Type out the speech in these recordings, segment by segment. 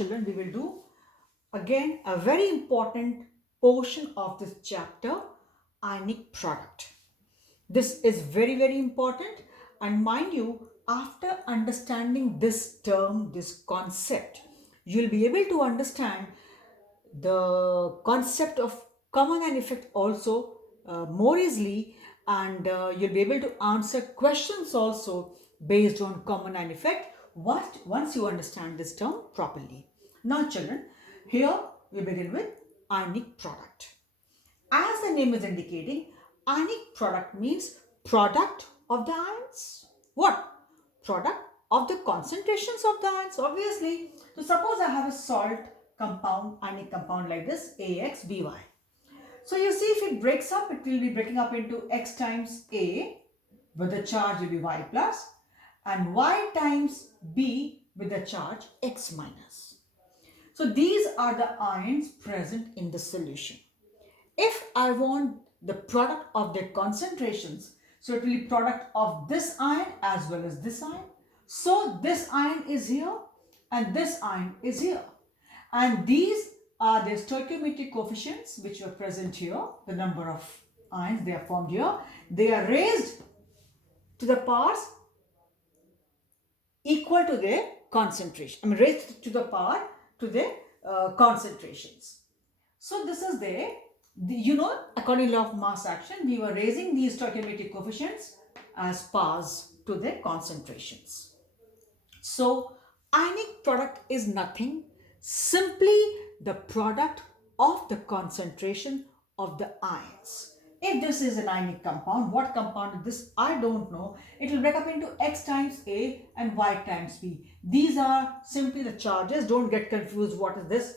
children, we will do again a very important portion of this chapter, ionic product. This is very, very important. And mind you, after understanding this term, this concept, you'll be able to understand the concept of common and effect also more easily, and you'll be able to answer questions also based on common and effect once you understand this term properly. Now children, here we begin with ionic product. As the name is indicating, ionic product means product of the ions. What? Product of the concentrations of the ions, obviously. So suppose I have a salt compound, ionic compound like this, AXBY. So you see, if it breaks up, it will be breaking up into X times A, with the charge will be Y plus, and Y times B with the charge X minus. So these are the ions present in the solution. If I want the product of their concentrations, so it will be product of this ion as well as this ion. So this ion is here and this ion is here. And these are the stoichiometric coefficients which are present here, the number of ions they are formed here. They are raised to the powers equal to their concentration. I mean raised to the power to their concentrations. So this is there. According to law of mass action, we were raising these stoichiometric coefficients as powers to their concentrations. So ionic product is nothing, simply the product of the concentration of the ions. If this is an ionic compound, what compound is this? I don't know. It will break up into X times A and Y times B. These are simply the charges. Don't get confused. What is this?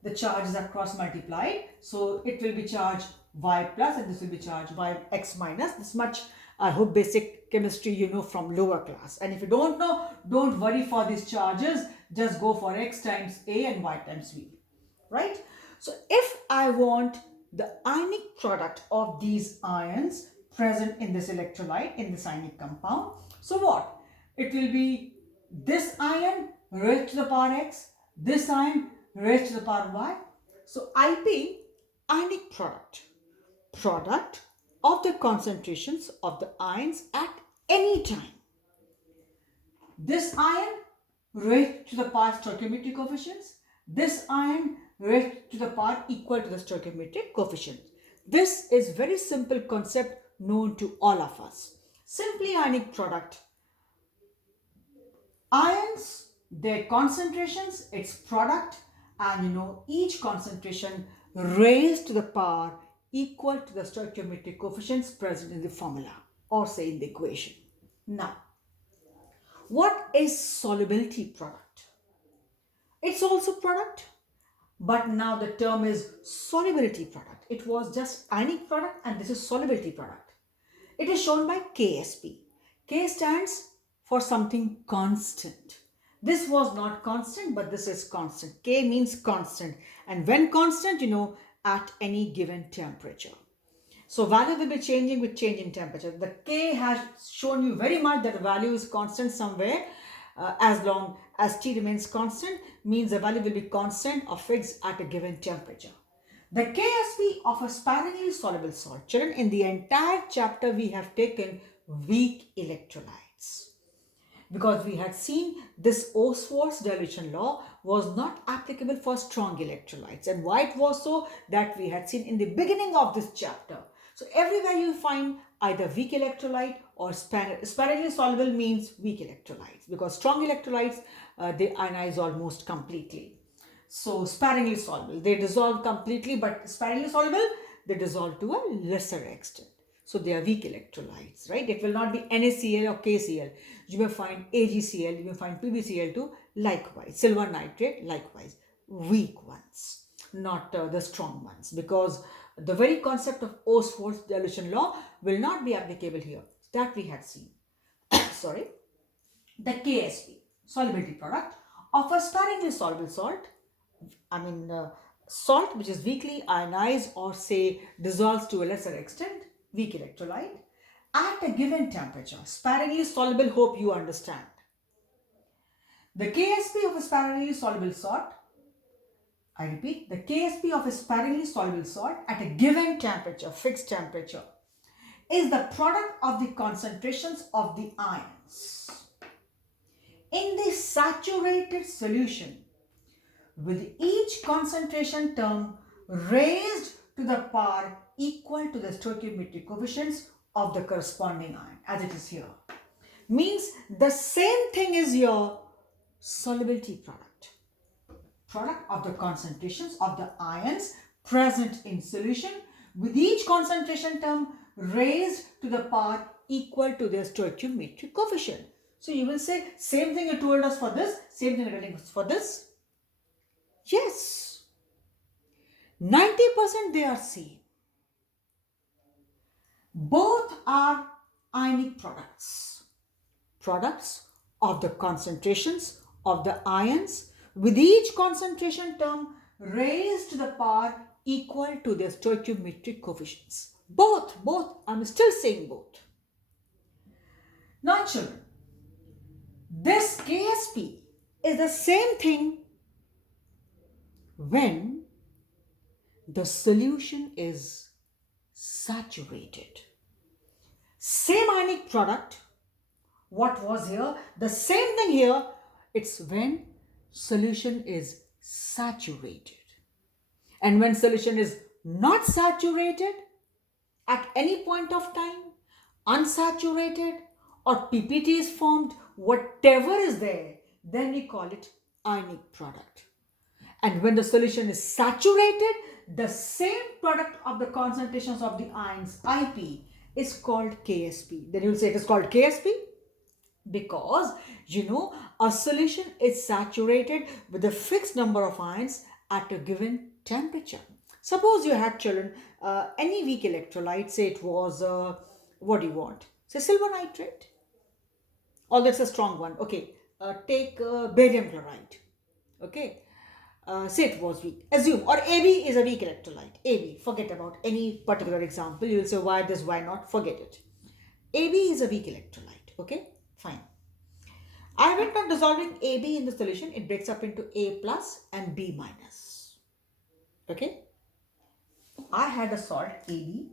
The charges are cross multiplied. So it will be charged Y plus and this will be charged by X minus. This much I hope basic chemistry you know from lower class. And if you don't know, don't worry for these charges. Just go for X times A and Y times B. Right? So if I want the ionic product of these ions present in this electrolyte, in this ionic compound, so what? It will be this ion raised to the power X, this ion raised to the power Y. So IP, ionic product, product of the concentrations of the ions at any time. This ion raised to the power stoichiometric coefficients, this ion raised to the power equal to the stoichiometric coefficient. This is very simple concept known to all of us. Simply ionic product. Ions, their concentrations, its product, and each concentration raised to the power equal to the stoichiometric coefficients present in the formula or say in the equation. Now, what is solubility product? It's also product, but now the term is solubility product. It was just ionic product and this is solubility product. It is shown by KSP. K stands for something constant. This was not constant, but this is constant. K means constant. And when constant, at any given temperature. So value will be changing with change in temperature. The K has shown you very much that the value is constant somewhere. As long as T remains constant, means the value will be constant or fixed at a given temperature. The KSP of a sparingly soluble salt. Children, in the entire chapter we have taken weak electrolytes. Because we had seen this Oswald's dilution law was not applicable for strong electrolytes. And why it was so, that we had seen in the beginning of this chapter. So everywhere you find either weak electrolyte or sparingly soluble means weak electrolytes. Because strong electrolytes, they ionize almost completely. So sparingly soluble, they dissolve completely, but sparingly soluble, they dissolve to a lesser extent. So they are weak electrolytes, right? It will not be NaCl or KCl. You may find AgCl, you may find PbCl2, likewise. Silver nitrate, likewise. Weak ones, not the strong ones. Because the very concept of Oswald's dilution law will not be applicable here. That we had seen. Sorry. The KSP, solubility product of a sparingly soluble salt. Salt which is weakly ionized or say dissolves to a lesser extent, weak electrolyte, at a given temperature. Sparingly soluble, hope you understand. The KSP of a sparingly soluble salt, I repeat, the KSP of a sparingly soluble salt at a given temperature, fixed temperature, is the product of the concentrations of the ions in the saturated solution, with each concentration term raised to the power equal to the stoichiometric coefficients of the corresponding ion, as it is here. Means the same thing is your solubility product. Product of the concentrations of the ions present in solution, with each concentration term raised to the power equal to their stoichiometric coefficient. So you will say, same thing you told us for this, same thing you're telling us for this. Yes, 90% they are same. Both are ionic products. Products of the concentrations of the ions, with each concentration term raised to the power equal to their stoichiometric coefficients. Both, I'm still saying both. Now children, this KSP is the same thing when the solution is saturated. Same ionic product, what was here, the same thing here, it's when solution is saturated. And when solution is not saturated at any point of time, unsaturated or PPT is formed, whatever is there, then we call it ionic product. And when the solution is saturated, the same product of the concentrations of the ions, IP, is called KSP. Then you will say it is called KSP because, a solution is saturated with a fixed number of ions at a given temperature. Suppose you had, children, any weak electrolyte, say it was, what do you want? Say silver nitrate. Although it's a strong one. Okay, take barium chloride. Okay. Say it was weak. Assume, or AB is a weak electrolyte. AB, forget about any particular example. You will say why this, why not, forget it. AB is a weak electrolyte. Okay, fine. I went on dissolving AB in the solution. It breaks up into A plus and B minus. Okay. I had a salt AB.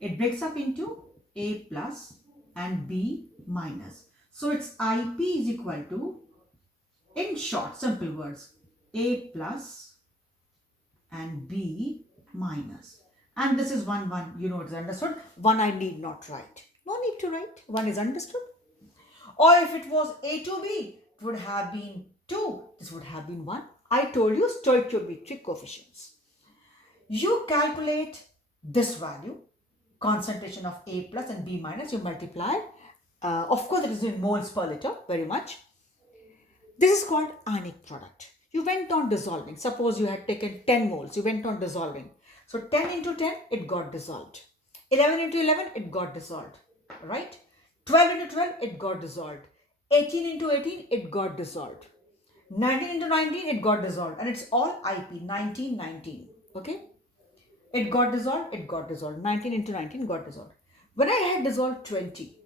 It breaks up into A plus and B minus. So its IP is equal to, in short, simple words, A plus and B minus. And this is 1, 1, it's understood. 1 I need not write. No need to write. 1 is understood. Or if it was A to B, it would have been 2. This would have been 1. I told you stoichiometric coefficients. You calculate this value, concentration of A plus and B minus, you multiply. Of course, it is in moles per liter, very much. This is called ionic product. You went on dissolving. Suppose you had taken 10 moles. You went on dissolving. So 10 into 10, it got dissolved. 11 into 11, it got dissolved. Right? 12 into 12, it got dissolved. 18 into 18, it got dissolved. 19 into 19, it got dissolved. And it's all IP, 19, 19. Okay? It got dissolved, 19 into 19 got dissolved. When I had dissolved 20,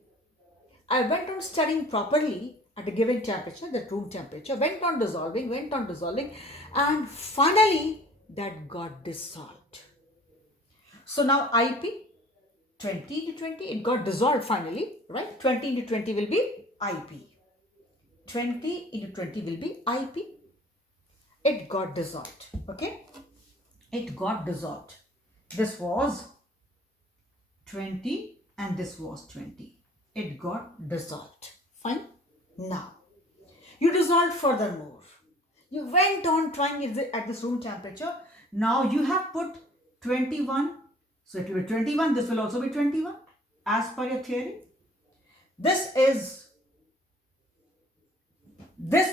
I went on studying properly at a given temperature, the room temperature, went on dissolving, and finally that got dissolved. So now IP, 20 into 20, it got dissolved finally, right? 20 into 20 will be IP. 20 into 20 will be IP. It got dissolved, okay? It got dissolved. This was 20 and this was 20. It got dissolved. Fine. Now, you dissolved furthermore. You went on trying it at this room temperature. Now you have put 21. So it will be 21. This will also be 21 as per your theory. This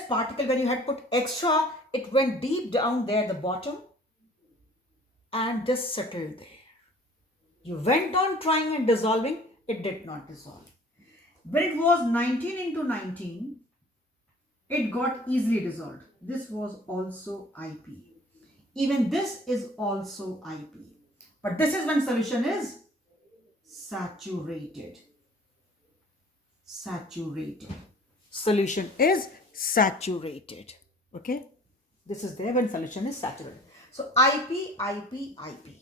particle, when you had put extra, it went deep down there at the bottom and just settled there. You went on trying and dissolving. It did not dissolve. When it was 19 into 19, it got easily dissolved. This was also IP. Even this is also IP. But this is when solution is saturated. saturated. Solution is saturated. Okay? This is there when solution is saturated. So IP, IP, IP.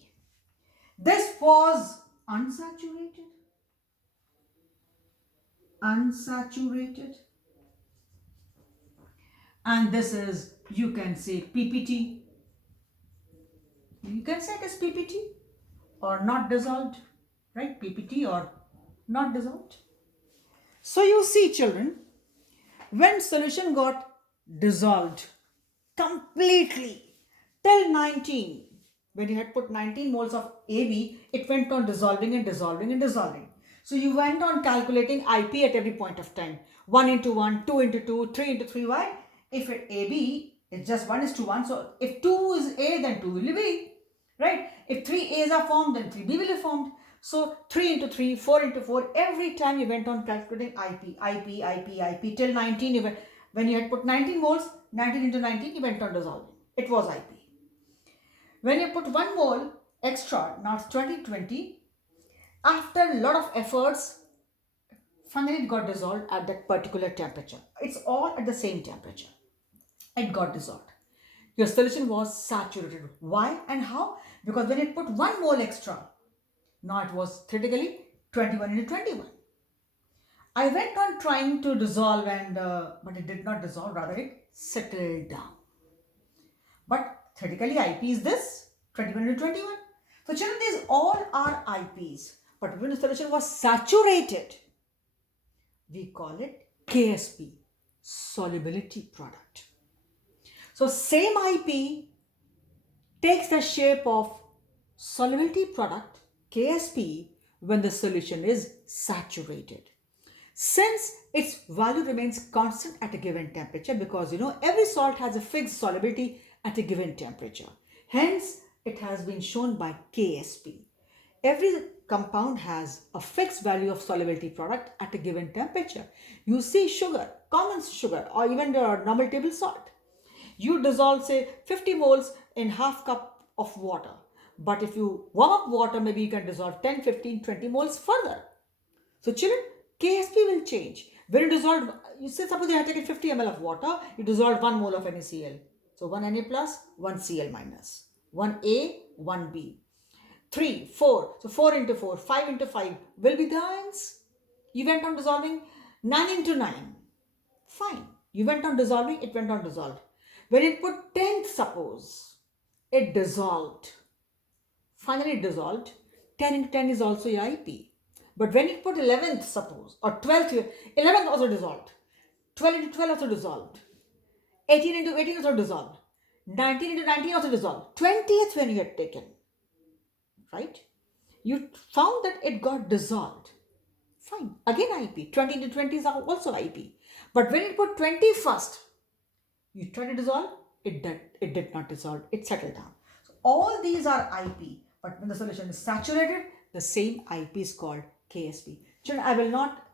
This was unsaturated. Unsaturated. And this is, you can say PPT. You can say it as PPT or not dissolved, right? PPT or not dissolved. So you see, children, when solution got dissolved completely till 19, when you had put 19 moles of AB, it went on dissolving and dissolving and dissolving. So you went on calculating IP at every point of time. 1 into 1, 2 into 2, 3 into 3. Why? If at AB is just 1 is to 1, so if 2 is A, then 2 will be B. Right? If 3 A's are formed, then 3 B will be formed. So 3 into 3, 4 into 4, every time you went on calculating IP till 19. You went, when you had put 19 moles, 19 into 19, you went on dissolving. It was IP. When you put 1 mole extra, now it's 2020, after a lot of efforts, finally it got dissolved at that particular temperature. It's all at the same temperature. It got dissolved. Your solution was saturated. Why and how? Because when it put 1 mole extra, now it was theoretically 21 into 21. I went on trying to dissolve but it did not dissolve, rather it settled down. But theoretically IP is this, 21 into 21. So children, these all are IPs. But when the solution was saturated, we call it KSP, solubility product. So same IP takes the shape of solubility product, KSP, when the solution is saturated. Since its value remains constant at a given temperature, because every salt has a fixed solubility at a given temperature. Hence, it has been shown by KSP. Every compound has a fixed value of solubility product at a given temperature. You see sugar, common sugar, or even the normal table salt. You dissolve, say, 50 moles in half cup of water. But if you warm up water, maybe you can dissolve 10, 15, 20 moles further. So children, KSP will change. When you dissolve, you say suppose you have taken 50 ml of water, you dissolve 1 mole of NaCl. So 1 Na plus, 1 Cl minus. 1 A, 1 B. 3, 4. So 4 into 4, 5 into 5 will be the ions. You went on dissolving 9 into 9. Fine. You went on dissolving, it went on dissolved. When it put 10th, suppose, it dissolved. Finally it dissolved. 10 into 10 is also IP. But when it put 11th, suppose, or 12th, 11th also dissolved. 12 into 12 also dissolved. 18 into 18 also dissolved. 19 into 19 also dissolved. 20th when you had taken, right? You found that it got dissolved. Fine. Again IP. 20 into 20 is also IP. But when it put 21st, you try to dissolve, it did not dissolve. It settled down. So all these are IP. But when the solution is saturated, the same IP is called KSP. Children, I will not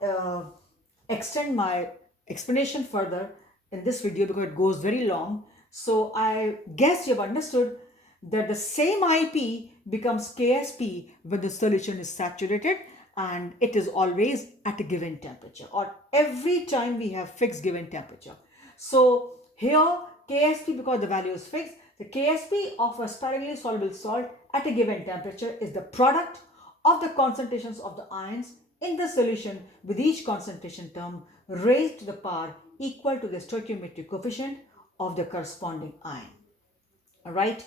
extend my explanation further in this video because it goes very long. So I guess you have understood that the same IP becomes KSP when the solution is saturated, and it is always at a given temperature, or every time we have fixed given temperature. So here KSP, because the value is fixed, the KSP of a sparingly soluble salt at a given temperature is the product of the concentrations of the ions in the solution, with each concentration term raised to the power equal to the stoichiometric coefficient of the corresponding ion. Alright.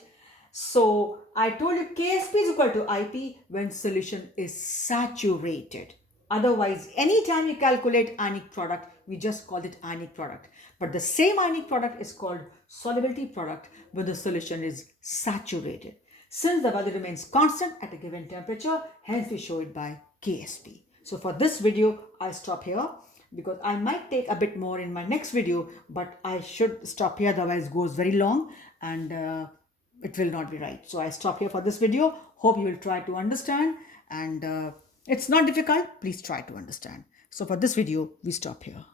So I told you KSP is equal to IP when solution is saturated. Otherwise, anytime you calculate ionic product, we just call it ionic product. But the same ionic product is called solubility product when the solution is saturated. Since the value remains constant at a given temperature, hence we show it by KSP. So for this video, I'll stop here because I might take a bit more in my next video, but I should stop here, otherwise it goes very long and it will not be right. So I stop here for this video. Hope you will try to understand, and it's not difficult. Please try to understand. So for this video, we stop here.